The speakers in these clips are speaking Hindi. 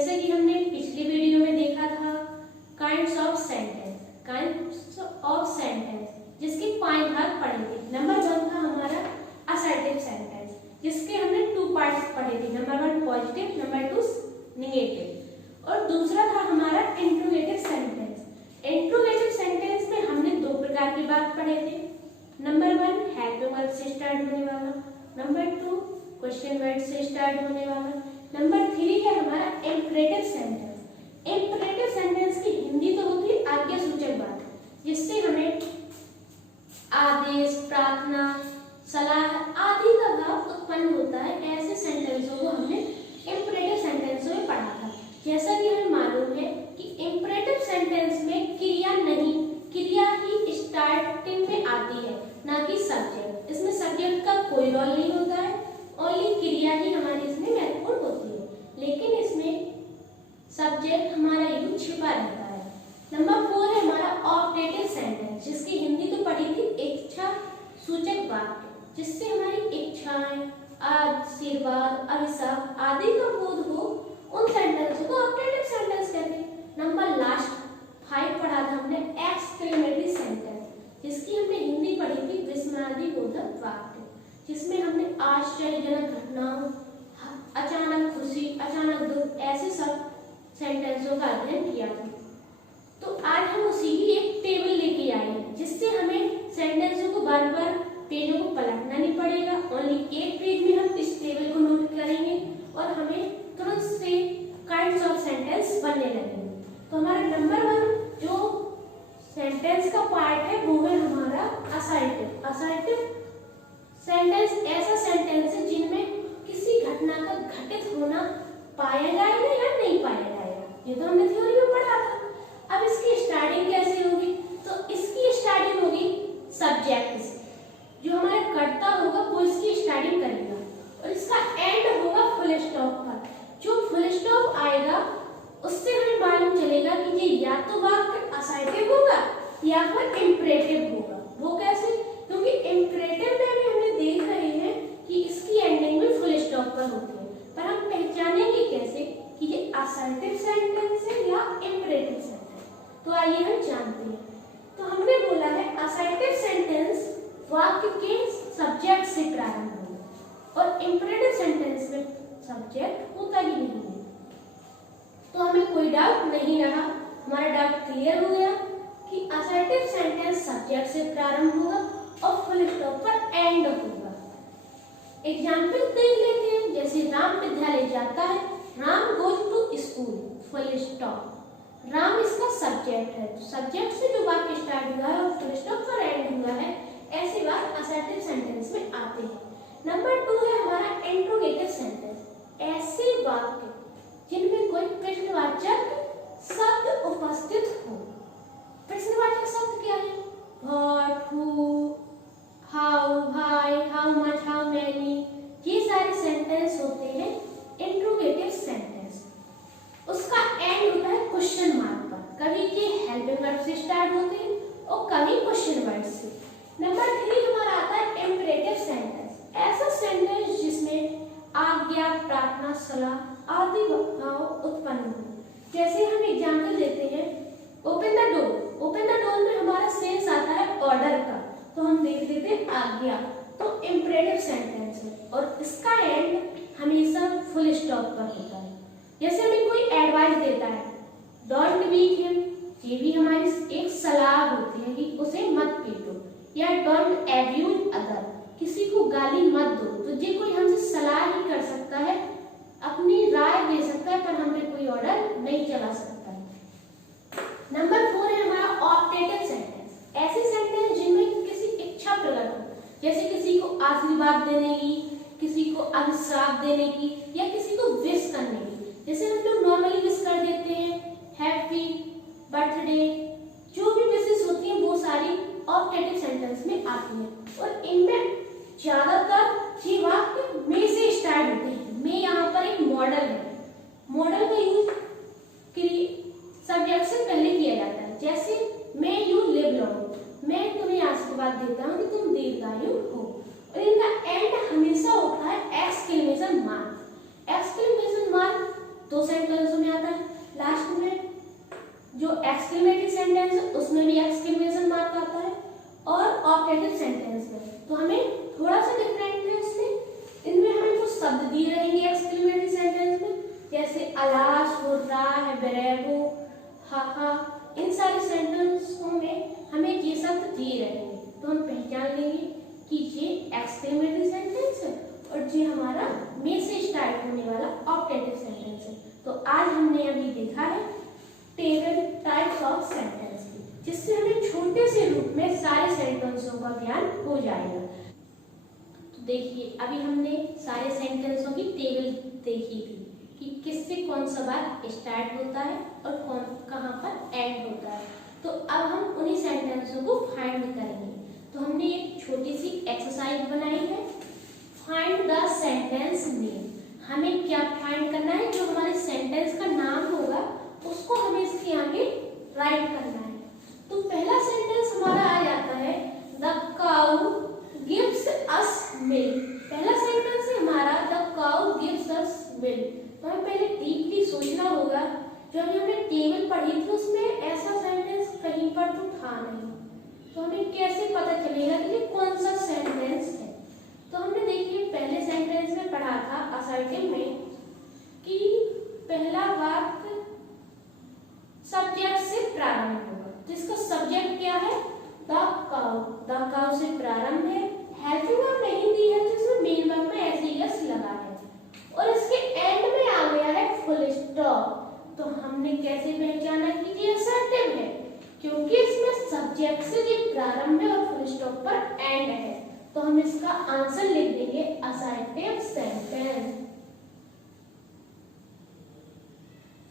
जैसे कि हमने पिछली वीडियो में देखा था काइंड्स ऑफ सेंटेंस जिसके 5 भाग पढ़े थे। नंबर 1 था हमारा असर्टिव सेंटेंस जिसके हमने 2 पार्ट्स पढ़े थे, नंबर 1 पॉजिटिव, नंबर 2 नेगेटिव। और दूसरा था हमारा इंट्रोगेटिव सेंटेंस। इंट्रोगेटिव सेंटेंस में हमने 2 प्रकार की बात पढ़े थे, नंबर 1 हेल्पिंग वर्ब से स्टार्ट होने वाला, नंबर 2 क्वेश्चन वर्ड से स्टार्ट होने वाला, नंबर 3 है हमारा इंपरेटिव सेंटेंस। इंपरेटिव सेंटेंस की हिंदी तो होती है आज्ञा सूचक बात, जिससे हमें आदेश, प्रार्थना, सलाह आदि का भाव उत्पन्न होता है। ऐसे सेंटेंसों को हमने इंपरेटिव सेंटेंसों में पढ़ा था। जैसा कि हमें मालूम है कि इंपरेटिव सेंटेंस में क्रिया ही स्टार्टिंग में आती है, ना कि सब्जेक्ट। इसमें सब्जेक्ट का कोई रोल नहीं होता है, ओनली क्रिया ही हमारी इसमें महत्वपूर्ण होती है, लेकिन इसमें सब्जेक्ट हमारा यूज छिपा रहता है। नंबर 4 है हमारा ऑप्टेटिव सेंटेंस, जिसकी हिंदी तो पढ़ी थी इच्छा सूचक वाक्य, जिससे हमारी इच्छाएं, आशीर्वाद, अभिशाप आदि का बोध हो, उन सेंटेंसों को ऑप्टेटिव सेंटेंस कहते हैं। नंबर लास्ट 5 पढ़ा था हमने एक्सक्लेमेटरी सेंटेंस, जिसकी हमने हिंदी पढ़ी थी विस्मयादिबोधक वाक्य, जिसमें हमने आश्चर्यजनक घटनाओं, अचानक खुशी, अचानक दुख, ऐसे सब सेंटेंसों का अध्ययन किया था। तो आज हम उसी की एक टेबल लेके आए हैं, जिससे हमें सेंटेंसों को बार बार पेजों को पलटना नहीं पड़ेगा। ओनली एक पेज में हम इस टेबल को नोट करेंगे और हमें तुरंत से काइंड्स ऑफ सेंटेंस बनने लगेंगे। तो हमारा नंबर 1 जो सेंटेंस का पार्ट है वो है हमारा असर्टिव। असर्टिव सेंटेंस ऐसा सेंटेंस है जिनमें किसी घटना का घटित होना पाया जाएगा या नहीं पाया जाएगा, ये तो हमने थ्योरी में पढ़ा था। अब इसकी स्टार्टिंग कैसे होगी? तो इसकी स्टार्टिंग होगी सब्जेक्ट से, जो हमारा कर्ता होगा वो इसकी स्टार्टिंग करेगा, और इसका एंड होगा फुल स्टॉप पर। जो फुल स्टॉप आएगा उससे हमें मालूम चलेगा कि ये या तो वाक्य असर्टिव होगा या फिर इंपरेटिव होगा। वो कैसे? क्योंकि इंपरेटिव में भी हमने देख रहे हैं कि इसकी एंडिंग में फुल स्टॉप पर होती है, पर हम पहचानेंगे कैसे कि ये असर्टिव सेंटेंस है या इंपरेटिव सेंटेंस? तो आइए हम जानते हैं। तो हमने बोला है असर्टिव सेंटेंस वाक्य के सब्जेक्ट से प्रारंभ होगा, और इंपरेटिव सेंटेंस में सब्जेक्ट होता ही नहीं है। तो हमें कोई डाउट नहीं रहा, हमारा डाउट क्लियर हो गया कि असर्टिव सेंटेंस सब्जेक्ट से प्रारंभ होगा और फुल स्टॉप पर एंड होगा। एग्जाम्पल देख लेते हैं। जैसे राम विद्यालय जाता है, Ram goes to school, full stop. Ram इसका सब्जेक्ट है, तो सब्जेक्ट से जो वाक्य स्टार्ट हुआ है और फुल स्टॉप पर एंड हुआ है, ऐसे वाक्य असर्टिव सेंटेंस में आते हैं। नंबर 2 है हमारा इंट्रोगेटिव सेंटेंस, ऐसे वाक्य जिनमें कोई प्रश्नवाचक शब्द उपस्थित हो। प्रश्नवाचक शब्द क्या है? What, who, how, why, how much, how many, ये सारे सेंटेंस होते हैं इंट्रोगेटिव सेंटेंस। उसका एंड होता है क्वेश्चन मार्क पर। कभी ये हेल्पिंग वर्ब से स्टार्ट होते हैं और कभी क्वेश्चन वर्ड से। नंबर 3 हमारा आता है इंपरेटिव सेंटेंस, ऐसा सेंटेंस जिसमें आज्ञा, प्रार्थना, सलाह आदि भाव उत्पन्न हो। जैसे हम एग्जाम्पल देते हैं, open the door. Open the door में हमारा सेंस आता है ऑर्डर का, तो हम देख लेते हैं आज्ञा, तो इंपरेटिव सेंटेंस है और इसका एंड हमेशा फुल स्टॉप पर होता है। जैसे हमें कोई एडवाइस देता है, डोंट बीट हिम, ये भी हमारी एक सलाह होती है कि उसे मत पीटो, या डोंट एब्यूज अदर, किसी को गाली मत दो। तो ये कोई हमसे सलाह ही कर सकता है, अपनी राय दे सकता है, पर हम पे कोई ऑर्डर नहीं चला सकता है। नंबर 4 है हमारा ऑप्टेटिव सेंटेंस, ऐसे सेंटेंस जिनमें किसी इच्छा प्रकट हो, जैसे किसी को आशीर्वाद देने की, किसी को अभिशाप देने की, या किसी को विश करने की। जैसे हम लोग नॉर्मली विश कर देते हैं हैप्पी बर्थडे, जो भी विशेष होती हैं वो सारी ऑप्टेटिव सेंटेंस में आती हैं, और इनमें ज्यादातर ये वाक्य मे से स्टार्ट होते हैं। मे यहाँ पर एक मॉडल है, मॉडल का यूज सब्जेक्ट से पहले किया जाता है। जैसे मे यू लिव लॉन्ग, मैं तुम्हें आशीर्वाद देता हूँ कि तुम दीर्घायु हो, और इनका एंड हमेशा होता है एक्सक्लेमेशन मार्क। एक्सक्लेमेशन मार्क 2 सेंटेंसों में उसमें भी एक्सक्लेमेशन मार्क आता है, और ऑप्टेटिव सेंटेंस में तो हमें थोड़ा सा डिफरेंट है उसमें। इनमें हमें कुछ शब्द दिए रहेंगे एक्सक्लेमेटरी सेंटेंस में, जैसे अलास, हुर्रा है, ब्रेवो, हा, इन सारे सेंटेंसों में हमें ये शब्द दिए रहेंगे, तो हम पहचान लेंगे कि ये एक्सक्लेमेटरी सेंटेंस है और ये हमारा में से स्टार्ट होने वाला ऑप्टेटिव सेंटेंस है। तो आज हमने अभी देखा है टेबल टाइप्स ऑफ सेंटेंस, जिससे हमें छोटे से रूप में सारे सेंटेंसों का ज्ञान हो जाएगा। तो देखिए अभी हमने सारे सेंटेंसों की टेबल देखी थी कि किससे कौन सा बात स्टार्ट होता है और कौन कहाँ पर एंड होता है। तो अब हम उन्हीं सेंटेंसों को फाइंड करेंगे। तो हमने एक छोटी सी एक्सरसाइज बनाई है, फाइंड द सेंटेंस नेम। हमें क्या फाइंड करना है, जो हमारे सेंटेंस का नाम होगा उसको हमें इसके आगे राइट करना है। तो पहला सेंटेंस हमारा आ जाता है the cow gives us milk. पहला सेंटेंस है हमारा the cow gives us milk. तो हमें पहले डीपली सोचना होगा, जो हमने टेबल पढ़ी थी उसमें ऐसा सेंटेंस कहीं पर तो था नहीं, तो हमें कैसे पता चलेगा कि ये कौन सा सेंटेंस है। तो हमने देखिए पहले सेंटेंस में पढ़ा था असर्टिव में कि पहला वाक्य सब्जेक्ट से प्रारंभ होगा। तो इसका सब्जेक्ट क्या है, द काउ। द काउ से प्रारंभ है, हेल्पिंग वर्ब नहीं दी है तो इसमें मेन वर्ब में ऐसे ही यस लगा है, और इसके एंड में आ गया है फुल स्टॉप। तो हमने कैसे पहचाना कि ये असर्टिव है, क्योंकि इसमें सब्जेक्ट से ये प्रारंभ है और फुल स्टॉप पर एंड है। तो हम इसका आंसर लिख देंगे असर्टिव सेंटेंस।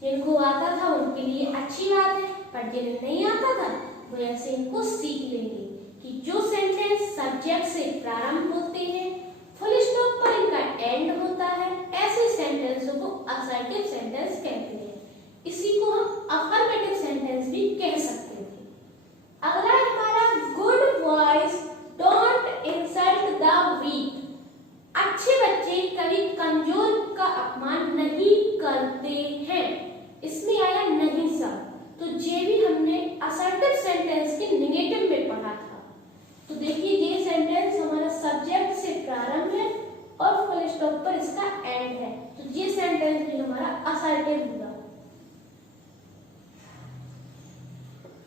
जिनको आता था उनके लिए अच्छी बात है, पर जिन्हें नहीं आता था वो ऐसे इनको सीख लेंगे कि जो सेंटेंस सब्जेक्ट से प्रारंभ होते हैं, फुल स्टॉप पर इनका एंड होता है, ऐसे सेंटेंसों को असर्टिव सेंटेंस कहते हैं। इसी को हम अफर्मेटिव सेंटेंस भी कह सकते थे। अगला है हमारा good boys don't insult the weak. अच्छे बच्चे कभी कमजोर का अपमान नहीं करते हैं। इसमें आया नहीं सब, तो ये भी हमने असर्टिव सेंटेंस के नेगेटिव में पढ़ा था। तो देखिए ये सेंटेंस हमारा सब्जेक्ट से प्रारंभ है और फुल स्टॉप पर इसका एंड है, तो ये सेंटेंस भी हमारा असर्टिव होगा।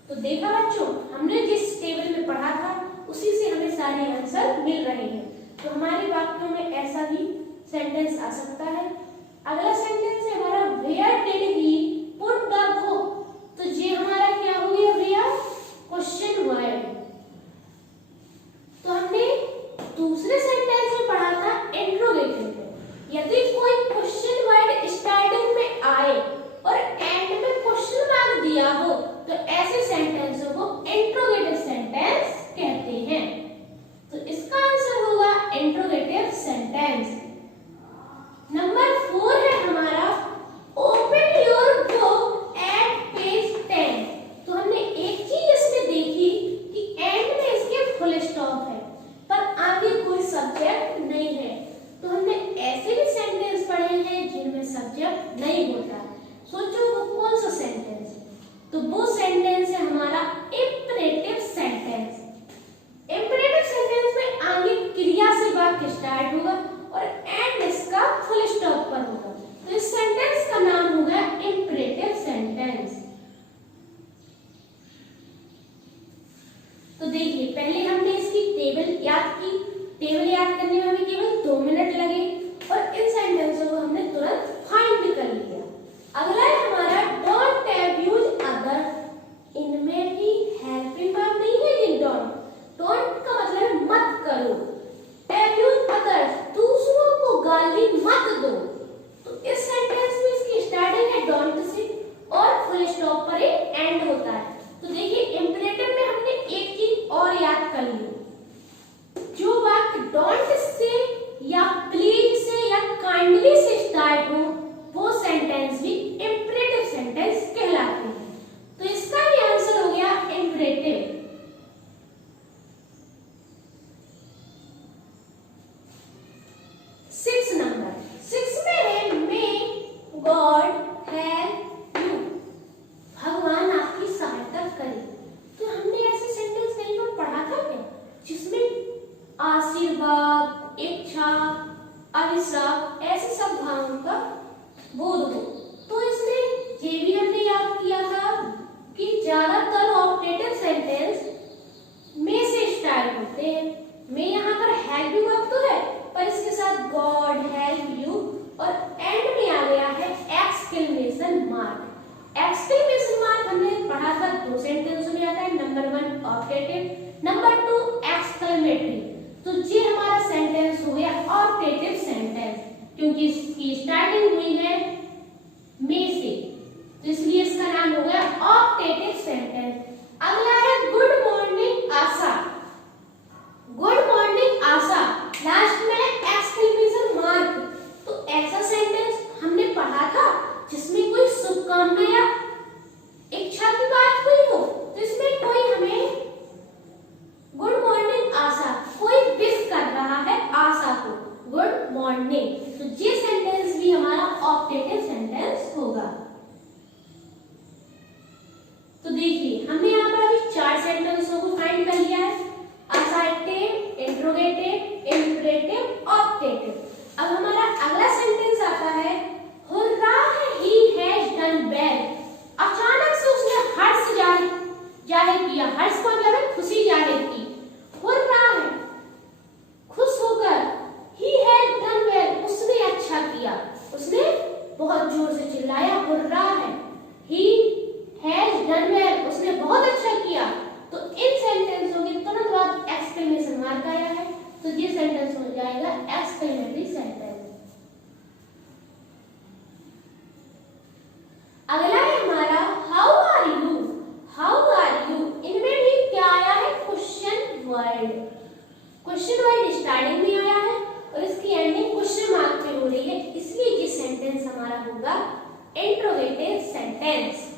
तो देखा बच्चों, हमने जिस टेबल में पढ़ा था उसी से हमें सारे आंसर मिल रहे हैं। तो हमारे वाक्यों में ऐसा भी सेंटेंस आ सकता है। अगला सेंटेंस है हमारा where did he put the book. तो ये हमारा क्या हो गया, वेयर क्वेश्चन वर्ड। तो हमने दूसरे सेंटेंस में पढ़ा था इंट्रोगेटिव में, यदि कोई क्वेश्चन वर्ड स्टार्टिंग में आए और एंड में क्वेश्चन मार्क दिया हो तो ऐसे सेंटेंसों को इंट्रोगेटिव सेंटेंस कहते हैं। तो इसका आंसर होगा इंट्रोगेटिव सेंटेंस। नंबर 4 है हमारा मार्क। एक्सक्लेमेशन मार्क हमने पढ़ा था दो सेंटेंस में आता है, नंबर 1 ऑप्टेटिव, नंबर 2 एक्सक्लेमेटरी। तो ये हमारा सेंटेंस हो गया ऑप्टेटिव सेंटेंस, क्योंकि इसकी स्टार्टिंग हुई है में से, तो इसलिए इसका नाम हो गया ऑप्टेटिव सेंटेंस। अगला है गुड मॉर्निंग आशा। गुड मॉर्निंग आशा, लास्ट में एक्सक्लेमेशन मार्क। तो ऐसा सेंटेंस हमने पढ़ा था जिसमें कोई शुभकामना या इच्छा की बात हुई हो, तो इसमें कोई हमें गुड मॉर्निंग आशा, कोई विश कर रहा है आशा को, गुड मॉर्निंग, तो ये सेंटेंस भी हमारा ऑप्टेटिव सेंटेंस होगा। तो देखिए हमने यहाँ पर अभी 4 सेंटेंसों को फाइंड कर लिया है, असर्टिव, इंट्रोगेटिव, इंपरेटिव, ऑप्टेटिव। अब हमारा अगला सेंटेंस आता है hurrah he has done well. अचानक से उसने हर्ष जाहिर किया, हर्ष का मतलब है खुशी जाहिर की, हुर्रा है खुश होकर, ही हैज डन वेल उसने अच्छा किया, उसने बहुत जोर से चिल्लाया हुर्रा है, ही हैज डन वेल उसने बहुत अच्छा किया। तो इन सेंटेंसों के तुरंत बाद एक्सक्लेमेशन मार्क आया है, तो ये सेंटेंस हो जाएगा एक्सक्लेमेटरी सेंटेंस। अगला है हमारा how are you. How are you, इनमें भी क्या आया है question word. Question word starting में आया है और इसकी एंडिंग क्वेश्चन मार्क पे हो रही है, इसलिए ये सेंटेंस हमारा होगा इंट्रोगेटिव सेंटेंस।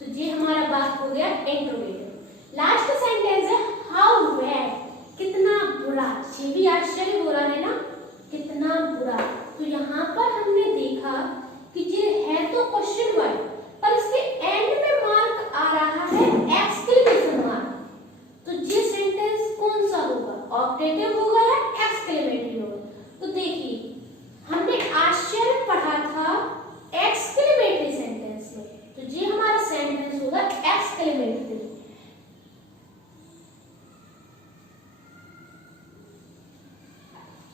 तो ये हमारा बात हो गया इंट्रोगेटिव। लास्ट सेंटेंस है हाउ बैड, कितना बुरा। ये भी आश्चर्य हो रहा है ना, कितना बुरा। तो यहाँ पर हमने देखा कि ये है तो क्वेश्चन वर्ड, पर इसके एंड में मार्क आ रहा है एक्सक्लेमेशन मार्क। तो ये सेंटेंस कौन सा होगा, ऑप्टेटिव होगा या एक्सक्लेमेटरी होगा? तो देखिए हमने आश्चर्य पढ़ा था एक्सक्लेमेटरी सेंटेंस में, तो ये हमारा सेंटेंस होगा एक्सक्लेमेटरी।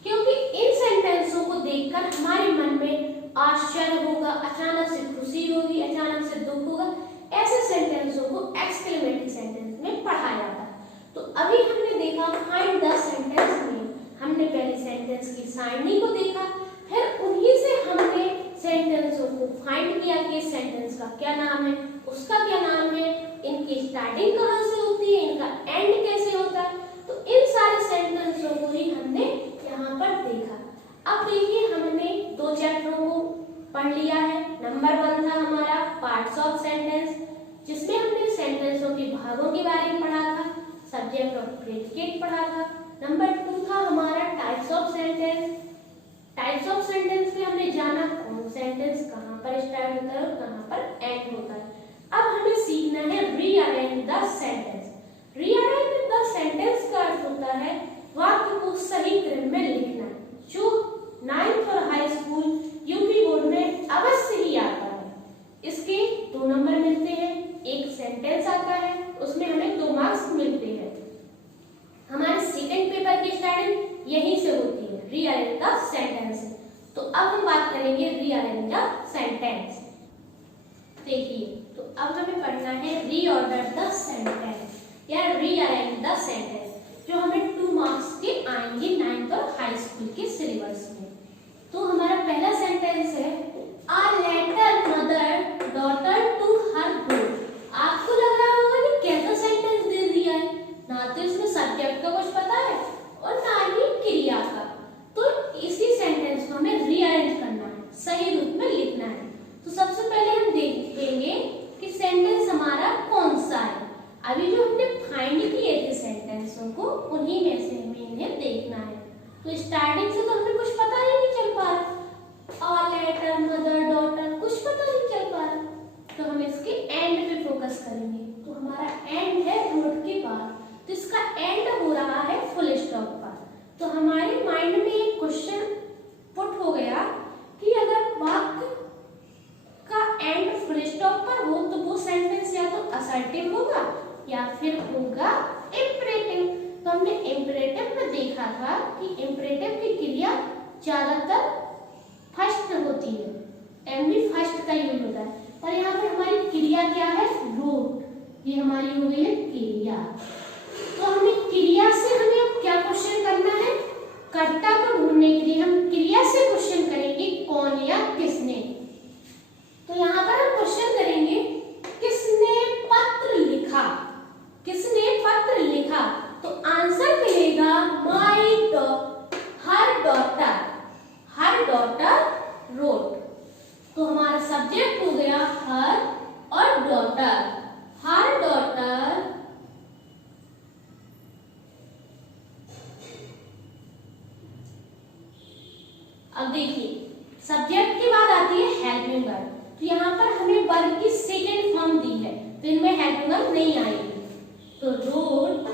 क्योंकि इन सेंटेंसों को देखकर हमारे मन में आश्चर्य होगा, अचानक से खुशी होगी, अचानक से दुख होगा, ऐसे सेंटेंसों को एक्सक्लेमेटरी सेंटेंस में पढ़ा जाता है। तो अभी हमने देखा फाइंड द सेंटेंस में, हमने पहले सेंटेंस की सारणी को देखा, फिर उन्हीं से हमने सेंटेंसों को फाइंड किया कि सेंटेंस का क्या नाम है, उसका क्या नाम है, इनकी स्टार्टिंग कहाँ से होती है, इनका एंड कैसे होता है। तो इन सारे सेंटेंसों को ही हमने यहाँ पर देखा। अब देखिए हमने 2 चैप्टरों को पढ़ लिया है। नंबर 1 था हमारा पार्ट्स ऑफ सेंटेंस, जिसमें हमने सेंटेंसों के भागों के बारे में पढ़ा था, सब्जेक्ट और प्रेडिकेट पढ़ा था। नंबर 2 था हमारा types of sentence. Types of sentence में हमने जाना कौन सेंटेंस कहाँ पर स्टार्ट होता है और कहाँ पर एंड होता है। अब हमें सीखना है rearrange the sentence. Rearrange the sentence का अर्थ होता है वाक्य को सही क्रम में लिखना, जो 9th और हाई स्कूल यूपी बोर्ड में अवश्य ही आता है। इसके 2 नंबर मिलते हैं, एक सेंटेंस आता है उसमें हमें 2 मार्क्स मिलते हैं। हमारे सेकंड पेपर की स्टार्टिंग यहीं से होती है, रीअरेंज द सेंटेंस। तो अब हम बात करेंगे रीअरेंज द सेंटेंस। देखिए तो अब हमें पढ़ना है रीऑर्डर द सेंटेंस या रीअरेंज द सेंटेंस, जो हमें 2 मार्क्स के आएंगे 9th और हाई स्कूल के सिलेबस में। तो हमारा पहला सेंटेंस है A letter mother daughter to her boy। आपको लग रहा होगा कि कैसा सेंटेंस दे दिया है, ना तो इसमें सब्जेक्ट का कुछ पता है और ना ही क्रिया का। तो इसी सेंटेंस को हमें रीअरेंज करना है, सही रूप में लिखना है। तो सबसे पहले हम देखेंगे कि सेंटेंस हमारा कौन सा है। अभी जो हमने फाइंड किए थे सेंटेंसों को, उन्हीं में से हमें इन्हें देखना है। तो स्टार्टिंग से तो हमें कुछ पता ही नहीं चल पा रहा, और लेटर मदर डॉटर कुछ पता नहीं चल पा रहा, तो हम इसके एंड पे फोकस करेंगे। तो हमारा एंड है रोड के बाद, तो इसका एंड हो रहा है फुल स्टॉप पर। तो हमारे माइंड में एक क्वेश्चन पुट हो गया कि अगर वाक्य का एंड फुल स्टॉप पर हो तो वो सेंटेंस या तो असर्टिव होगा या फिर होगा इंपरेटिव। तो हमने इंपरेटिव में देखा था था कि इम्परेटिव की क्रिया ज्यादातर फर्स्ट होती है, एमवी फर्स्ट का यूज होता है, पर यहाँ पर हमारी क्रिया क्या है, रूट, ये हमारी हो गई है क्रिया। तो हमें क्रिया से हमें अब क्या क्वेश्चन करना है, कर्ता को ढूंढने के लिए हम क्रिया से क्वेश्चन करेंगे कौन या किसने। तो यहाँ पर हम क्वेश्चन करेंगे किसने पत्र लिखा, किसने पत्र लिखा, तो आंसर मिलेगा माई हर डॉटर रोट। तो हमारा सब्जेक्ट हो गया हर और डॉटर, हर डॉटर अब देखिए सब्जेक्ट के बाद आती है हेल्पिंग वर्ब। तो यहाँ पर हमें वर्ब की सेकेंड फॉर्म दी है, तो इनमें हेल्पिंग वर्ब नहीं आएगी, तो रोट।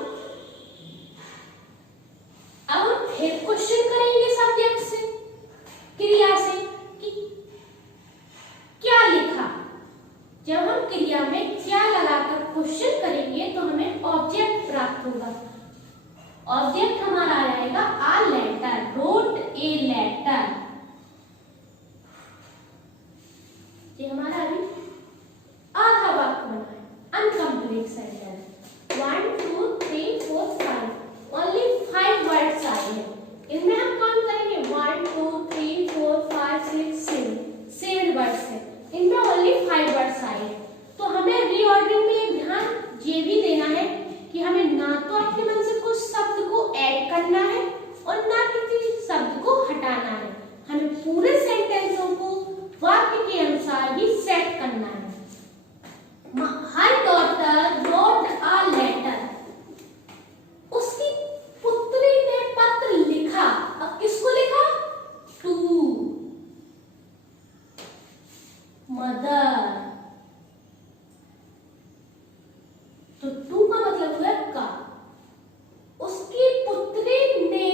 अब हम फिर क्वेश्चन करेंगे सब्जेक्ट से, क्रिया से, कि क्या लिखा। जब हम क्रिया में क्या लगाकर क्वेश्चन करेंगे तो हमें ऑब्जेक्ट प्राप्त होगा। ऑब्जेक्ट हमारा आ जाएगा a letter, wrote a letter. ये हमारा अभी आधा वाक्य बना है, अनकम्प्लीट सेंटेंस। 1 2 3 4 5 ओनली 5 वर्ड्स आए हैं, इनमें हम काउंट करेंगे 1 2 3 4 5 6 7 वर्ड्स है, इनमें ओनली 5 वर्ड्स आए हैं। तो हमें रीऑर्डरिंग में ध्यान ये भी देना है कि हमें ना तो अपने मन से कुछ शब्द को ऐड करना है और ना किसी शब्द को हटाना है, हमें पूरे सेंटेंसों को वाक्य के अनुसार ही सेट करना है। Her daughter wrote a letter, उसकी पुत्री ने पत्र लिखा। अब किसको लिखा, टू मदर। तो टू का मतलब हुआ का। उसकी पुत्री ने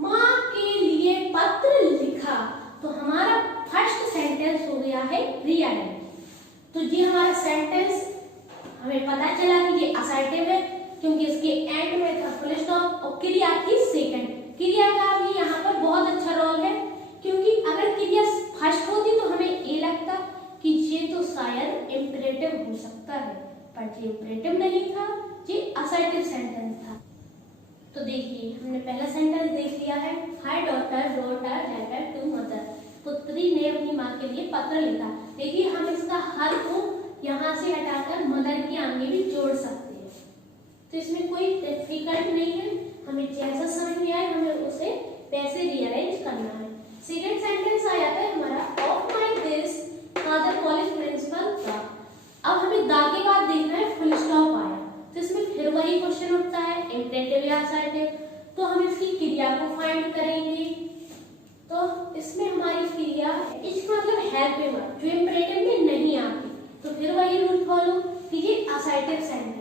मां के लिए पत्र लिखा। तो हमारा फर्स्ट सेंटेंस हो गया है रियल। तो ये हमारा सेंटेंस हमें पता चला कि ये असर्टिव है, क्योंकि इसके एंड में था फुल स्टॉप और क्रिया की सेकंड। क्रिया का भी यहाँ पर बहुत अच्छा रोल है, क्योंकि अगर क्रिया फर्स्ट होती तो हमें ये लगता कि ये तो शायद इंपरेटिव हो सकता है, पर ये इंपरेटिव नहीं था, ये असर्टिव सेंटेंस था। तो देखिए हमने पहला सेंटेंस देख लिया है, her daughter wrote a letter to mother, पुत्री ने अपनी माँ के लिए पत्र लिखा। देखिए हम इसका हर को यहाँ से हटाकर मदर की आगे भी जोड़ सकते हैं, तो इसमें कोई डिफिकल्ट नहीं है, हमें जैसा समझ में आए हमें उसे वैसे रीअरेंज करना है। सेकंड सेंटेंस आ जाता है हमारा of my this father college principal था। अब हमें दा के बाद देखना है फुल स्टॉप आया, तो इसमें फिर वही क्वेश्चन उठता है इंपरेटिव या असर्टिव। तो हम इसकी क्रिया को फाइंड करेंगे। तो इसमें हमारी क्रिया इसका मतलब हेल्पिंग वर्ब जो इंपरेटिव में नहीं आती, तो फिर वही रूल फॉलो कीजिए, असर्टिव सेंटेंस।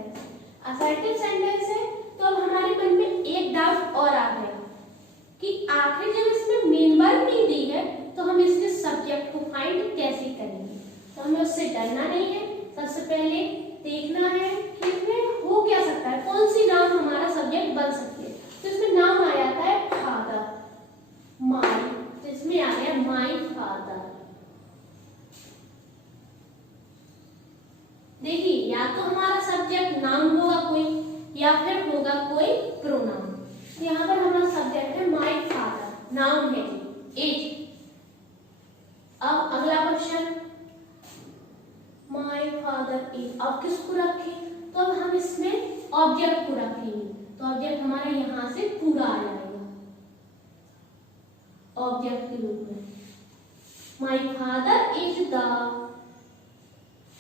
असर्टिव सेंटेंस है तो अब हमारे मन में एक डाउट और आ गया कि आखिर जब इसमें मेन वर्ब नहीं दी है तो हम इसके सब्जेक्ट को फाइंड कैसे करेंगे। तो हमें उससे डरना नहीं है, सबसे पहले देखना है कि इसमें हो क्या सकता है, कौन सी नाउन हमारा सब्जेक्ट बन सकती है। तो इसमें नाउन आ जाता है फादर, माई, तो इसमें आ गया माई फादर। देखिए या तो हमारा सब्जेक्ट नाउन होगा कोई, या फिर होगा कोई प्रोनाउन। तो यहाँ पर हमारा सब्जेक्ट है माई फादर, नाउन है एज। अब अगला क्वेश्चन, माई फादर इज, अब किसको रखें, तो अब हम इसमें ऑब्जेक्ट को रखेंगे। तो ऑब्जेक्ट हमारा यहाँ से पूरा आ जाएगा ऑब्जेक्ट के रूप में। My father is the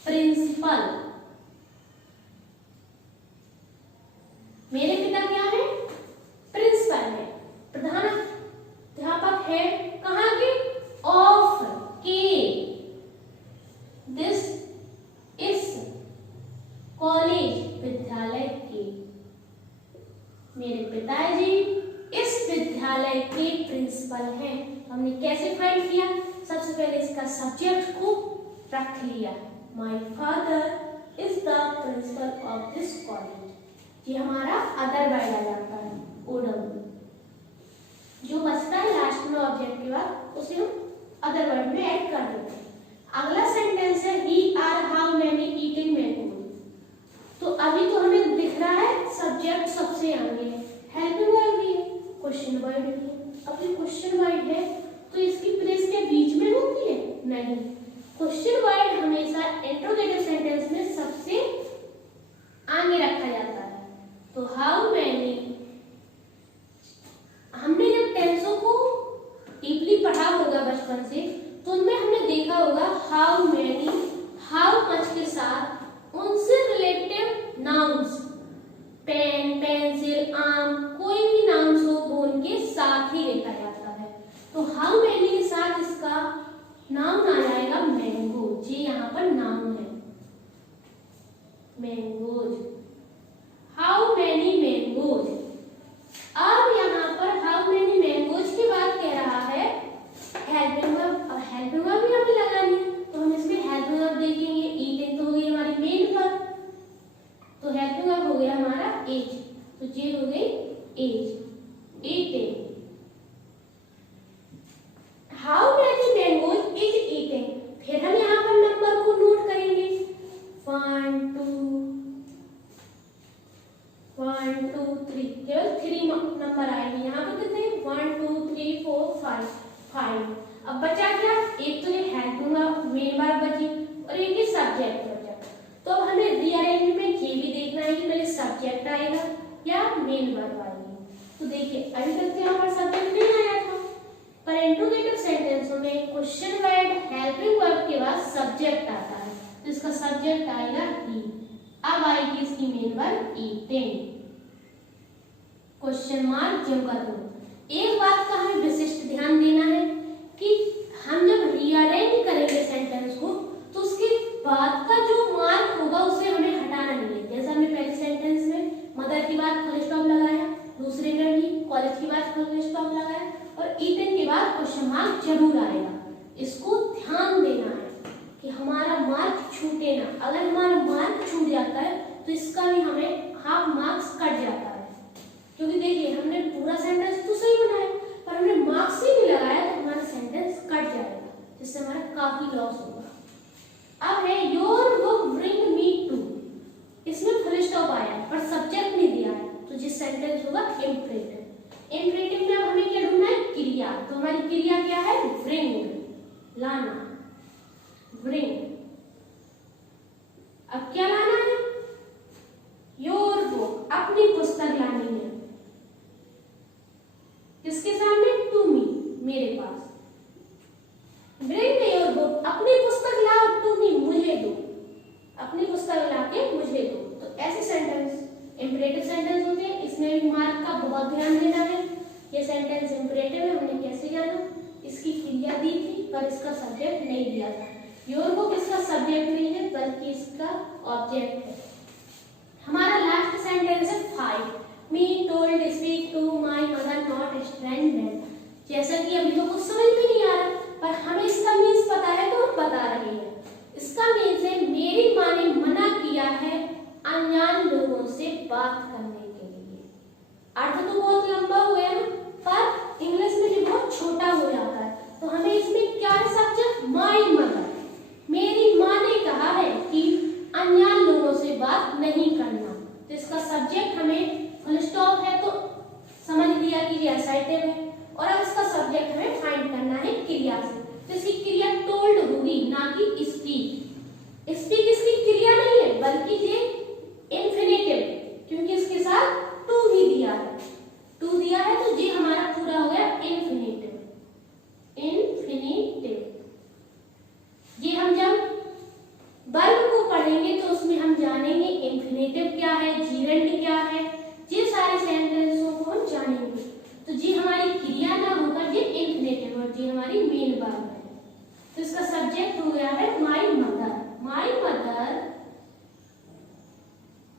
principal, मेरे पिता क्या है, प्रिंसिपल है, प्रधानाध्यापक है, कहाँ के, ऑफ के, दिस इस कॉलेज विद्यालय के, मेरे पिताजी इस विद्यालय के प्रिंसिपल हैं। हमने कैसे फाइंड किया, सबसे पहले इसका सब्जेक्ट को रख लिया, माई father is the principle of this college. ये हमारा अदर वर्ड आ जाता है ओडम। वाइड भी है। अब ये क्वेश्चन वाइड है तो इसकी प्लेस क्या बीच में होती है? नहीं, क्वेश्चन वाइड हमेशा इंट्रोगेटिव सेंटेंस में सबसे आगे रखा जाता है। तो हाउ मैनी, हमने जब टेंसों को डीपली पढ़ा होगा बचपन से तो उनमें हमने देखा होगा हाउ मैनी, हाउ मच के साथ उनसे रिलेटिव नाउन्स, पेन, पेंसिल, आम, कोई भी नाउन्स हो वो उनके साथ ही लिखा जाता है। तो हाउ मैनी के साथ इसका नाउन आ जाएगा मैंगो। जी यहाँ पर नाउन है मैंगोज। How many mangoes. अब यहाँ पर हाउ मैनी मैंगोज की बात कह रहा है हेल्पिंग वर्ब। अब हेल्पिंग वर्ब भी हमें लगानी है तो हम इसमें हेल्पिंग वर्ब देखेंगे। ईटिंग तो हो गई हमारी मेन वर्ब, तो हेल्पिंग वर्ब हो गया हमारा एज, तो ये हो गई is, eating. How many mangoes is eating. फिर हम यहाँ पर नंबर को नोट करेंगे 1 2 3, केवल 3 नंबर आएंगे। यहाँ पर कितने 1 2 3 4 5। अब बचा क्या? एक तो ये हेल्पिंग वर्ब मेन वर्ब बची और एक ही सब्जेक्ट बचा। तो अब हमें रीअरेंज में ये भी देखना है कि पहले सब्जेक्ट आएगा या मेन वर्ब आएगी। तो देखिए अभी तक यहाँ पर सब्जेक्ट नहीं आया था, पर इंट्रोगेटिव सेंटेंसों में क्वेश्चन वर्ड हेल्पिंग वर्ब के बाद सब्जेक्ट आता है तो इसका सब्जेक्ट आएगा ही। अब आएगी इसकी main verb eating, question mark जम कर दो। एक बात का हमें विशिष्ट ध्यान देना है कि हम जब रीअरेंज करेंगे सेंटेंस को तो उसके बाद का जो मार्क होगा उसे हमें हटाना नहीं है। जैसे हमने पहले सेंटेंस में मदर की बात फुल स्टॉप लगाया, दूसरे में भी कॉलेज की बात फुल स्टॉप लगाया और ईटिंग के बाद क्वेश्चन मार्क जरूर आएगा। इसको ध्यान देना है कि हमारा मार्क छूटे ना। अगर हमारा मार्क छूट जाता है तो इसका भी हमें हाफ मार्क्स कट जाता है, क्योंकि देखिए हमने पूरा सेंटेंस तो सही बनाया पर हमने मार्क्स ही नहीं लगाया तो हमारा सेंटेंस कट जाएगा, जिससे हमारा काफी लॉस होगा। अब है your book bring me to, इसमें फुल स्टॉप आया पर सब्जेक्ट नहीं दिया है तो जिस सेंटेंस होगा इंपरेटिव। इंपरेटिव में अब हमें क्या ढूंढना है? क्रिया। तो हमारी क्रिया क्या है? ब्रिंग, लाना, ब्रिंग। अब क्या लाना है? योर बुक, अपनी पुस्तक लानी है। किसके सामने? टू मी, मेरे पास। ब्रिंग योर बुक, अपनी पुस्तक लाओ, टू मी, मुझे दो, अपनी पुस्तक लाके मुझे दो। तो ऐसे सेंटेंस इंपरेटिव सेंटेंस होते हैं, इसमें भी मार्क का बहुत ध्यान देना है। ये सेंटेंस इंपरेटिव है, हमने कैसे जाना? इसकी क्रिया दी थी पर इसका सब्जेक्ट नहीं दिया था। योर बुक इसका सब्जेक्ट नहीं है बल्कि इसका ऑब्जेक्ट है। हमारा लास्ट सेंटेंस है 5, me told speak to my mother not stranded. जैसा कि अभी तो कुछ समझ में नहीं आ रहा पर हमें इसका मीन्स पता है तो हम बता रहे हैं। इसका मीन्स है मेरी माँ ने मना किया है अनजान लोगों से बात करने के लिए। अर्थ तो बहुत लंबा हो गया ना, पर इंग्लिश में ये बहुत छोटा हो जाता है। तो हमें इसमें क्या है सब्जेक्ट? माय मदर, मेरी माँ ने कहा है कि अनजान लोगों से बात नहीं करना। तो इसका सब्जेक्ट हमें फुल स्टॉप है तो समझ लिया कि ये असर्टिव है, और अब इसका सब्जेक्ट हमें फाइंड करना है क्रिया से। तो इसकी क्रिया टोल्ड होगी ना कि स्पीक। स्पीक इसकी क्रिया नहीं है बल्कि ये इंफिनिटिव, क्योंकि इसके साथ टू भी दिया है। टू दिया है तो ये हमारा पूरा हो गया इंफिनिटिव। इंफिनिटिव ये हम जब वर्ब को पढ़ेंगे तो उसमें हम जानेंगे इंफिनिटिव क्या है, जीरेंट क्या है, ये सारे सेंटेंसों को हम जानेंगे। तो जी हमारी क्रिया ना होकर ये इंफिनिटिव और जी हमारी मेन वर्ब है। तो इसका सब्जेक्ट हो गया है माय मदर। माय मदर,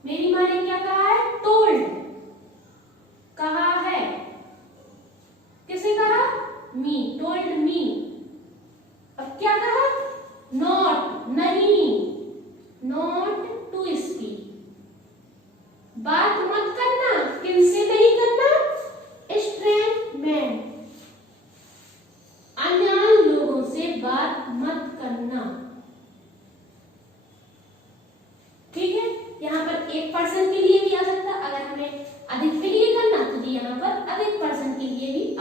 मेरी माँ ने क्या कहा है? टोल्ड, कहा है। किसे कहा? मी, टोल्ड मी। अब क्या कहा? नॉट, नहीं, नॉट टू स्पीक, बात मत करना, किनसे नहीं करना? स्ट्रेंज मैन, अनजान लोगों से बात मत करना। ठीक है, यहाँ पर एक पर्सन के लिए भी आ सकता, अगर हमें अधिक के लिए करना तो यहाँ पर अधिक पर्सन के लिए भी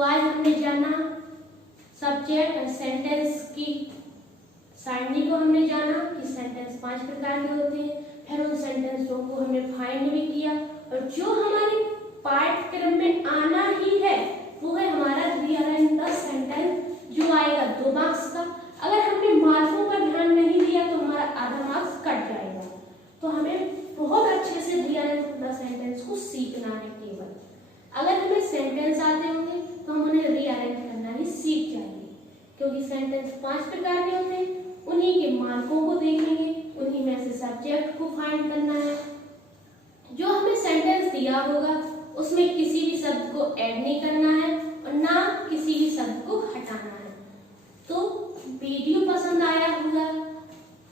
तो आज हमने जाना सब्जेक्ट और सेंटेंस की सारणी को हमने जाना कि सेंटेंस 5 प्रकार के होते हैं। फिर उन सेंटेंसों को हमने फाइंड भी किया और जो हमारे पाठ्यक्रम में आना ही है वो है हमारा रीअरेंज द सेंटेंस जो आएगा 2 मार्क्स का। अगर हमने मार्कों पर ध्यान नहीं दिया तो हमारा आधा मार्क्स कट जाएगा। तो हमें बहुत अच्छे से रीअरेंज द सेंटेंस को सीखना है। केवल अगर हमें सेंटेंस आते होंगे तो हम उन्हें रीअरेंज करना ही सीख जाएंगे, क्योंकि सेंटेंस 5 प्रकार के होते हैं। उन्हीं के मार्कों को देखेंगे, उन्हीं में से सब्जेक्ट को फाइंड करना है। जो हमें सेंटेंस दिया होगा उसमें किसी भी शब्द को ऐड नहीं करना है और ना किसी भी शब्द को हटाना है। तो वीडियो पसंद आया होगा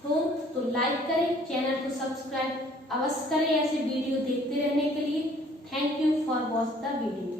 हो तो लाइक करें, चैनल को सब्सक्राइब अवश्य करें ऐसे वीडियो देखते रहने के लिए। Thank you for watch the video.